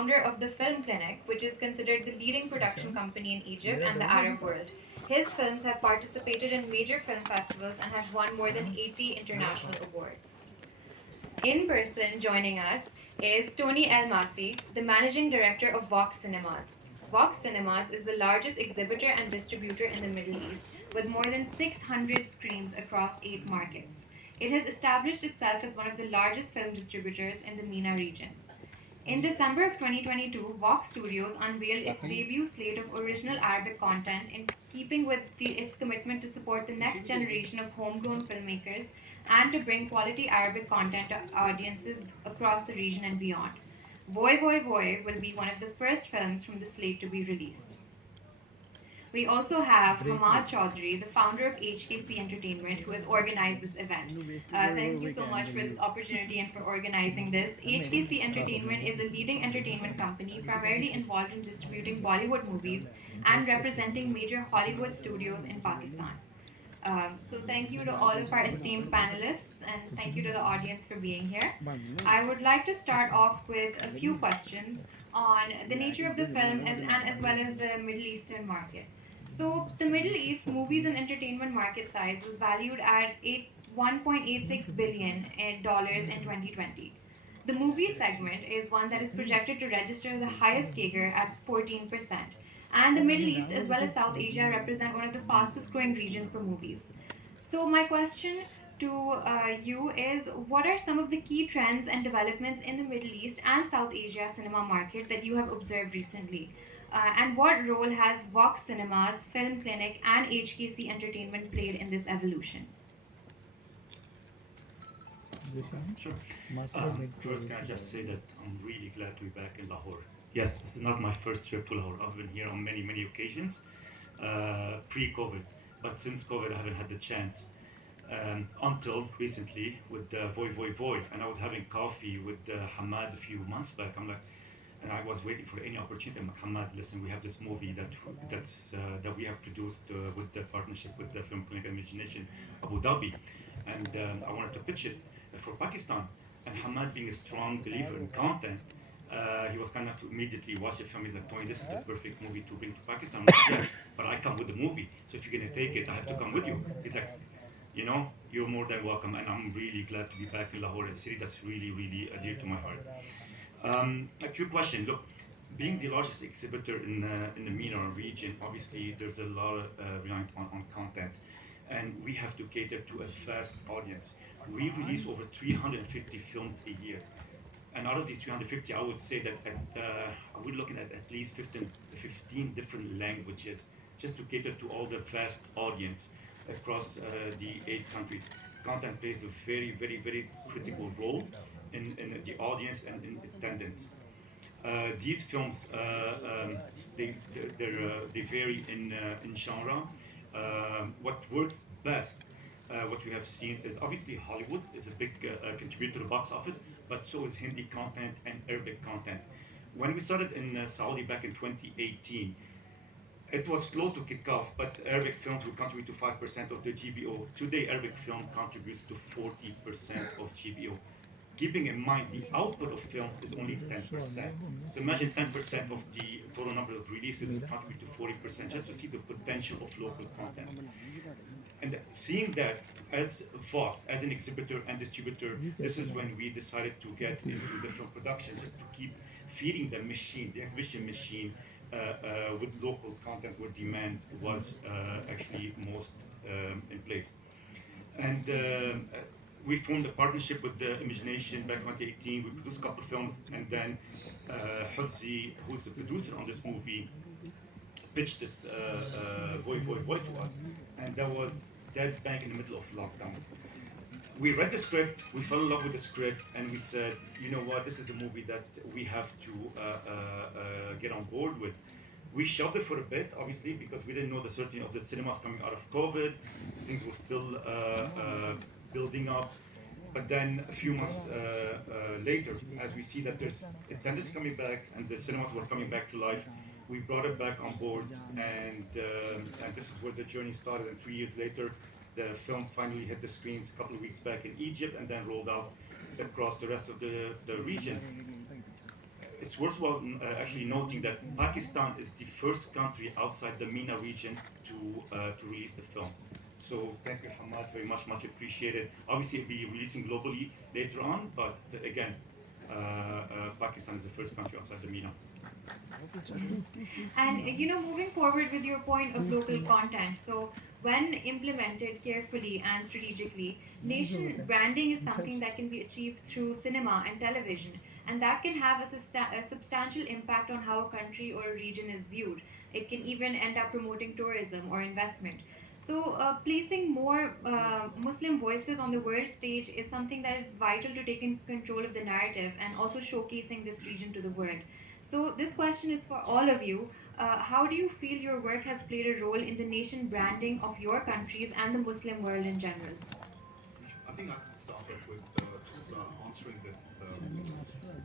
founder of the Film Clinic, which is considered the leading production company in Egypt and the Arab world. His films have participated in major film festivals and have won more than 80 international awards. In person, joining us is Tony El Masi, the managing director of Vox Cinemas. Vox Cinemas is the largest exhibitor and distributor in the Middle East, with more than 600 screens across 8 markets. It has established itself as one of the largest film distributors in the MENA region. In December of 2022, Vox Studios unveiled its debut slate of original Arabic content in keeping with its commitment to support the next generation of homegrown filmmakers and to bring quality Arabic content to audiences across the region and beyond. Voy Voy Voy will be one of the first films from the slate to be released. We also have Hamad Chaudhry, the founder of HKC Entertainment, who has organized this event. Thank you so much for this opportunity and for organizing this. HKC Entertainment is a leading entertainment company primarily involved in distributing Bollywood movies and representing major Hollywood studios in Pakistan. So thank you to all of our esteemed panelists and thank you to the audience for being here. I would like to start off with a few questions on the nature of the film and as well as the Middle Eastern market. So the Middle East movies and entertainment market size was valued at 1.86 billion dollars in 2020. The movie segment is one that is projected to register the highest CAGR at 14%. And the Middle East as well as South Asia represent one of the fastest growing regions for movies. So my question to you is, what are some of the key trends and developments in the Middle East and South Asia cinema market that you have observed recently? And what role has Vox Cinemas, Film Clinic, and HKC Entertainment played in this evolution? Sure. First, can I just say that I'm really glad to be back in Lahore. Yes, this is not my first trip to Lahore. I've been here on many, many occasions pre-COVID, but since COVID, I haven't had the chance. Until recently with Voy Voy Voy, and I was having coffee with Hamad a few months back. I'm like, and I was waiting for any opportunity. I'm like, Hamad, listen, we have this movie that we have produced with the partnership with the Film Clinic Imagination Abu Dhabi, and I wanted to pitch it for Pakistan. And Hamad, being a strong believer in content, he was kind enough to immediately watch the film. He's like, Tony, this is the perfect movie to bring to Pakistan. I'm like, yes, but I come with the movie, so if you're gonna take it, I have to come with you. He's like, you're more than welcome, and I'm really glad to be back in Lahore, a city that's really, really dear to my heart. To your question, look, being the largest exhibitor in the MENA region, obviously there's a lot of reliant on content, and we have to cater to a vast audience. We release over 350 films a year, and out of these 350, I would say that we're looking at least 15 different languages just to cater to all the vast audience across the 8 countries. Content plays a very, very, very critical role in the audience and in attendance. These films, they vary in genre. What works best, what we have seen is obviously Hollywood is a big contributor to the box office, but so is Hindi content and Arabic content. When we started in Saudi back in 2018, it was slow to kick off, but Arabic films would contribute to 5% of the GBO. Today, Arabic film contributes to 40% of GBO. Keeping in mind the output of film is only 10%. So imagine 10% of the total number of releases is contribute to 40%, just to see the potential of local content. And seeing that as Vox, as an exhibitor and distributor, this is when we decided to get into the film production, just to keep feeding the machine, the exhibition machine, with local content where demand was actually most in place. And we formed a partnership with the Imagination back in 2018. We produced a couple of films, and then Hudzi, who's the producer on this movie, pitched this Voy Voy Voy to us, and that was dead bang in the middle of lockdown. We read the script, we fell in love with the script, and we said, you know what, this is a movie that we have to get on board with. We shelved it for a bit, obviously, because we didn't know the certainty of the cinemas coming out of COVID. Things were still building up. But then a few months later, as we see that there's attendance coming back and the cinemas were coming back to life, we brought it back on board, and this is where the journey started. And 3 years later, the film finally hit the screens a couple of weeks back in Egypt and then rolled out across the rest of the region. it's worthwhile actually noting that Pakistan is the first country outside the MENA region to release the film. So thank you, Hamad, very much appreciated. Obviously, it'll be releasing globally later on, but again, Pakistan is the first country outside the MENA. And moving forward with your point of local content, so when implemented carefully and strategically, nation branding is something that can be achieved through cinema and television, and that can have a substantial impact on how a country or a region is viewed. It can even end up promoting tourism or investment. So, placing more Muslim voices on the world stage is something that is vital to taking control of the narrative and also showcasing this region to the world. So, this question is for all of you. How do you feel your work has played a role in the nation branding of your countries and the Muslim world in general? I think I can start off with just answering this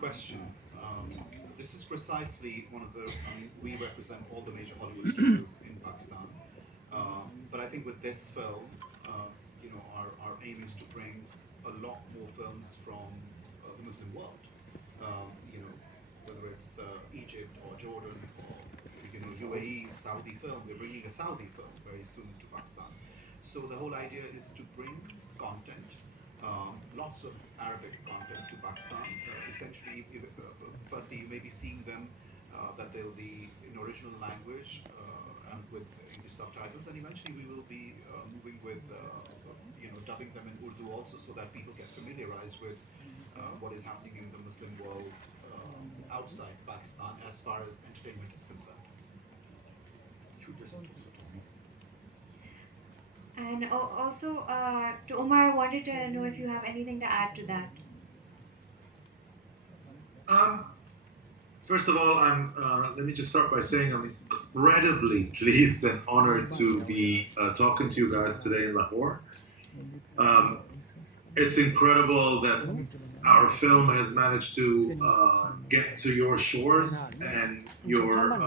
question. This is precisely one of the, I mean, we represent all the major Hollywood studios in Pakistan. But I think with this film, our aim is to bring a lot more films from the Muslim world. You know, whether it's Egypt or Jordan or UAE, Saudi film, we're bringing a Saudi film very soon to Pakistan. So the whole idea is to bring content, lots of Arabic content to Pakistan. Essentially, firstly, you may be seeing them that they'll be in original language and with English subtitles, and eventually we will be moving with dubbing them in Urdu also, so that people get familiarized with what is happening in the Muslim world outside Pakistan as far as entertainment is concerned. And also, to Omar, I wanted to know if you have anything to add to that. Um, First of all, let me just start by saying I'm incredibly pleased and honored to be talking to you guys today in Lahore. Um, it's incredible that our film has managed to get to your shores, and your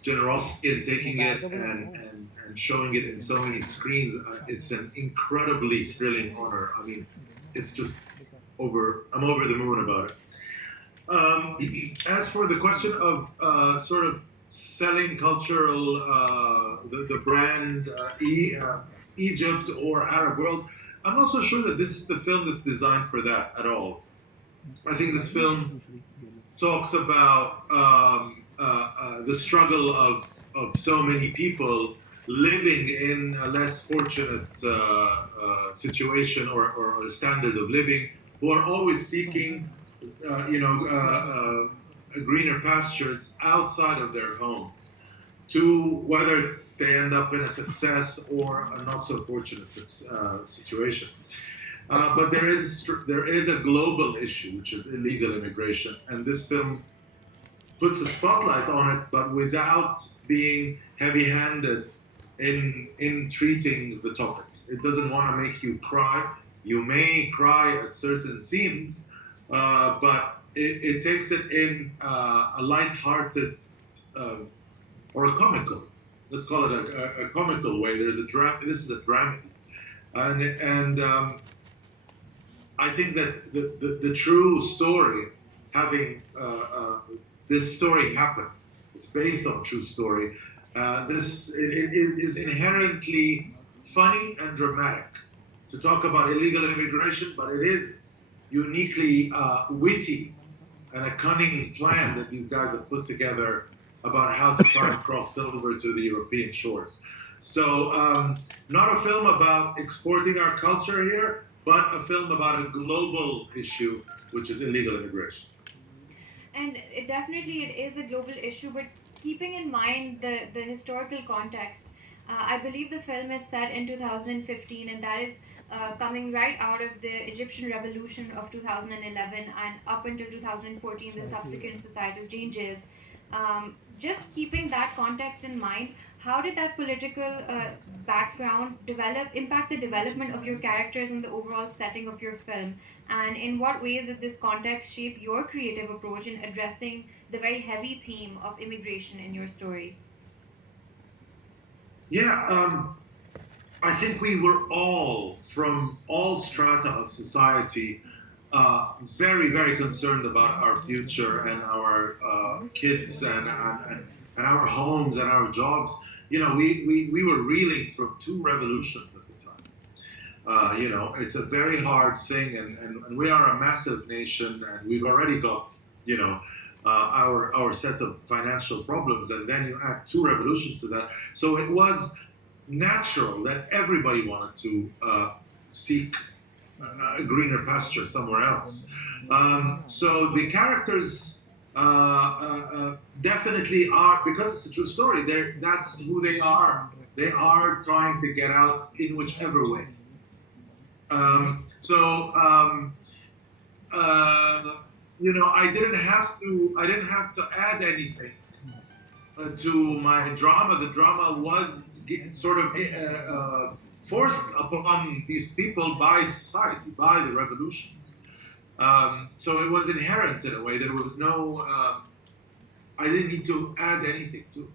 generosity in taking it and showing it in so many screens. It's an incredibly thrilling honor. I mean, it's just I'm over the moon about it. As for the question of sort of selling cultural, the brand Egypt or Arab world, I'm not so sure that this is the film that's designed for that at all. I think this film talks about the struggle of so many people living in a less fortunate situation or a standard of living, who are always seeking greener pastures outside of their homes, to whether they end up in a success or a not so fortunate situation. But there is a global issue, which is illegal immigration, and this film puts a spotlight on it, but without being heavy-handed in treating the topic. It doesn't want to make you cry. You may cry at certain scenes, but it takes it in a light-hearted or a comical. Let's call it a comical way. This is a dramedy, and I think that the true story, having this story happened, it's based on true story. It is inherently funny and dramatic to talk about illegal immigration, but it is uniquely witty and a cunning plan that these guys have put together about how to try and cross over to the European shores. So, not a film about exporting our culture here, but a film about a global issue, which is illegal immigration. And it is a global issue, but keeping in mind the historical context, I believe the film is set in 2015, and that is coming right out of the Egyptian revolution of 2011 and up until 2014, the subsequent societal changes. Just keeping that context in mind, how did that political background impact the development of your characters and the overall setting of your film? And in what ways did this context shape your creative approach in addressing the very heavy theme of immigration in your story? Yeah, I think we were all, from all strata of society, very, very concerned about our future and our kids and our homes and our jobs. You know, we were reeling from two revolutions at the time. You know, it's a very hard thing, and we are a massive nation, and we've already got, you know, our set of financial problems, and then you add two revolutions to that. So it was natural that everybody wanted to seek a greener pasture somewhere else. So the characters definitely are, because it's a true story. That's who they are. They are trying to get out in whichever way. So you know, I didn't have to add anything to my drama. The drama was sort of forced upon these people by society, by the revolutions. So it was inherent in a way. There was no, I didn't need to add anything to it.